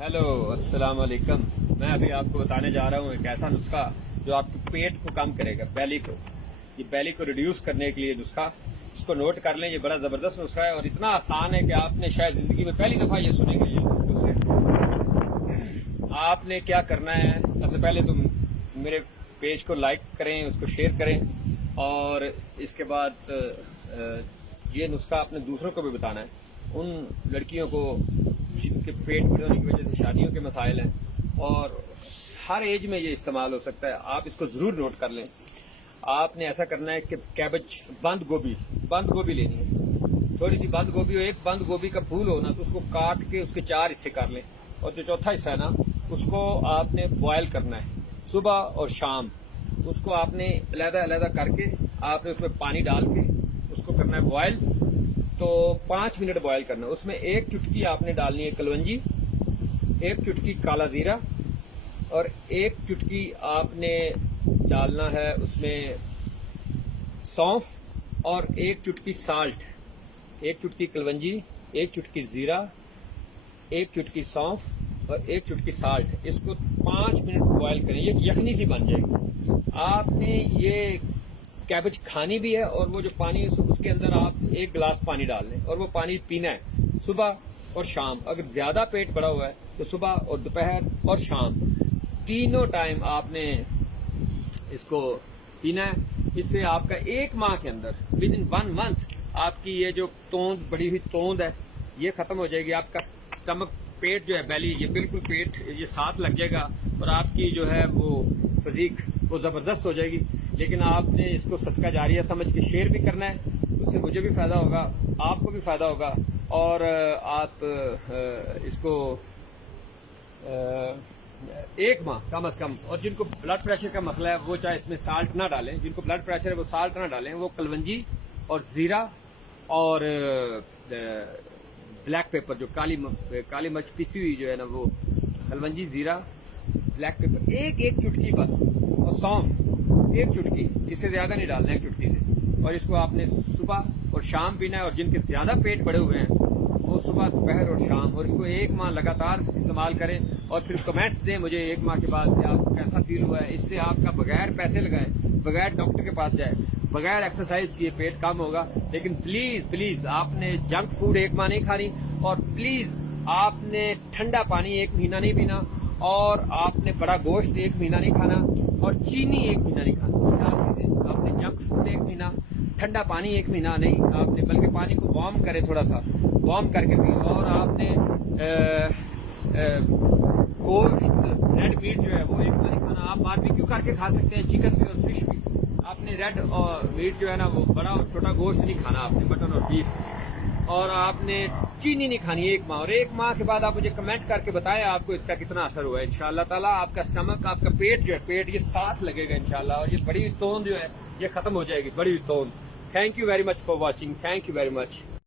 Hello अस्सलाम वालेकुम। मैं अभी आपको बताने जा रहा हूँ एक ऐसा नुस्खा जो आपके पेट को कम करेगा, बेली को रिड्यूस करने के लिए नुस्खा। इसको नोट कर लें, ये बड़ा ज़बरदस्त नुस्खा है और इतना आसान है कि आपने शायद ज़िंदगी में पहली दफ़ा ये सुनेंगे। ये आपने क्या करना है, सबसे पहले तुम मेरे पेज को लाइक करें, उसको शेयर करें और इसके बाद ये नुस्खा आपने दूसरों को भी बताना है। उन लड़कियों को जिनके पेट बड़े होने की वजह से शादियों के मसाइल हैं और हर एज में ये इस्तेमाल हो सकता है। आप इसको ज़रूर नोट कर लें। आपने ऐसा करना है कि कैबेज, बंद गोभी लेनी है। थोड़ी सी बंद गोभी हो, एक बंद गोभी का फूल हो ना, तो उसको काट के उसके 4 हिस्से कर लें और जो चौथा हिस्सा है ना, उसको आपने बॉयल करना है सुबह और शाम। उसको आपने अलग-अलग करके आपने उसमें पानी डाल के उसको करना है बॉयल। तो 5 मिनट बॉयल करना है। उसमें 1 चुटकी आपने डालनी है कलवंजी, 1 चुटकी काला जीरा और 1 चुटकी आपने डालना है उसमें सौंफ और 1 चुटकी साल्ट। 1 चुटकी कलवंजी, 1 चुटकी जीरा, 1 चुटकी सौंफ और 1 चुटकी साल्ट। इसको 5 मिनट बॉयल करें, ये यखनी सी बन जाएगी। आपने ये कैबेज खानी भी है और वो जो पानी है उसके अंदर आप 1 गिलास पानी डाल लें और वो पानी पीना है सुबह और शाम। अगर ज्यादा पेट बड़ा हुआ है तो सुबह और दोपहर और शाम तीनों टाइम आपने इसको पीना है। इससे आपका 1 माह के अंदर, विद इन 1 मंथ, आपकी ये जो तोंद, बड़ी हुई तोंद है, ये खत्म हो जाएगी। आपका स्टमक, पेट जो है, बेली, ये बिल्कुल पेट ये साथ लग जाएगा और आपकी जो है वो फिजिक वो जबरदस्त हो जाएगी। लेकिन आपने इसको सदका जारिया समझ के शेयर भी करना है, उससे मुझे भी फायदा होगा, आपको भी फायदा होगा और आप इसको 1 माह कम अज कम। और जिनको ब्लड प्रेशर का मसला है वो चाहे इसमें साल्ट ना डालें, जिनको ब्लड प्रेशर है वो साल्ट ना डालें, वो कलवंजी और जीरा और ब्लैक पेपर, जो काली मिर्च पिसी हुई जो है ना, वो कलवंजी, जीरा, ब्लैक पेपर, एक चुटकी बस, और सौंफ 1 चुटकी, इससे ज्यादा नहीं डालना है 1 चुटकी से। और इसको आपने सुबह और शाम पीना है और जिनके ज्यादा पेट बड़े हुए हैं वो सुबह, दोपहर और शाम। और इसको 1 माह लगातार इस्तेमाल करें और फिर कमेंट्स दें मुझे 1 माह के बाद कि आपको कैसा फील हुआ है। इससे आपका बगैर पैसे लगाए, बगैर डॉक्टर के पास जाए, बगैर एक्सरसाइज किए पेट कम होगा। लेकिन प्लीज आपने जंक फूड 1 माह नहीं खानी और प्लीज आपने ठंडा पानी 1 महीना नहीं पीना और आपने बड़ा गोश्त 1 महीना नहीं खाना और चीनी 1 महीना नहीं खाना। आपने जंक फूड 1 महीना, ठंडा पानी 1 महीना नहीं, आपने बल्कि पानी को वार्म करें, थोड़ा सा वार्म करके पिए। और आपने गोश्त, रेड मीट जो है वो 1 महीना नहीं खाना। आप बारबेक्यू करके खा सकते हैं, चिकन भी और फिश भी। आपने रेड और मीट जो है ना, वो बड़ा और छोटा गोश्त नहीं खाना आपने, मटन और बीफ। और आपने चीनी नहीं खानी 1 माह। और 1 माह के बाद आप मुझे कमेंट करके बताएं आपको इसका कितना असर हुआ है। इंशाल्लाह ताला आपका स्टमक, आपका पेट जो है, पेट ये साथ लगेगा इंशाल्लाह और ये बड़ी हुई तोंद जो है ये खत्म हो जाएगी, बड़ी हुई तोंद। Thank you very much for watching. Thank you very much.